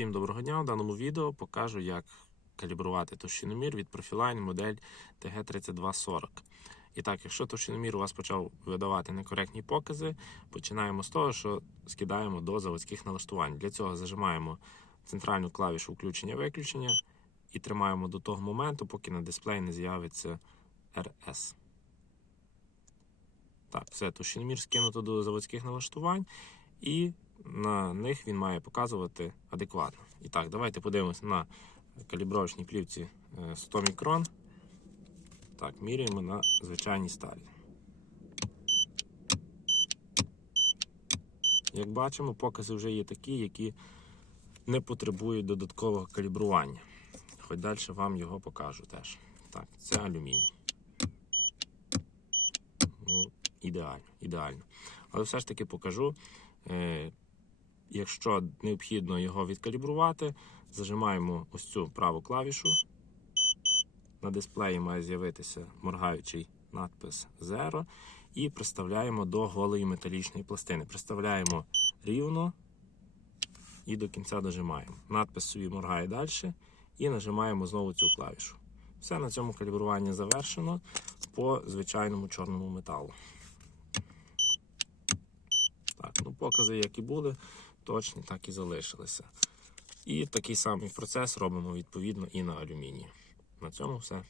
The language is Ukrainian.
Всім доброго дня! В даному відео покажу, як калібрувати товщиномір від Profiline модель TG3240. І так, якщо товщиномір у вас почав видавати некоректні покази, починаємо з того, що скидаємо до заводських налаштувань. Для цього зажимаємо центральну клавішу включення-виключення і тримаємо до того моменту, поки на дисплеї не з'явиться RS. Так, все, товщиномір скинуто до заводських налаштувань. І на них він має показувати адекватно. І так, давайте подивимося на калібровочній плівці е, 100 мікрон. Так, міряємо на звичайній сталі. Як бачимо, покази вже є такі, які не потребують додаткового калібрування. Хоч далі вам його покажу теж. Так, це алюміній. Ну, ідеально, ідеально. Але все ж таки покажу. Якщо необхідно його відкалібрувати, зажимаємо ось цю праву клавішу. На дисплеї має з'явитися моргаючий надпис Zero. І приставляємо до голої металічної пластини. Приставляємо рівно і до кінця дожимаємо. Надпис собі моргає далі і нажимаємо знову цю клавішу. Все на цьому калібрування завершено по звичайному чорному металу. Так, ну покази, як і були, точні, так і залишилися. І такий самий процес робимо відповідно і на алюмінії. На цьому все.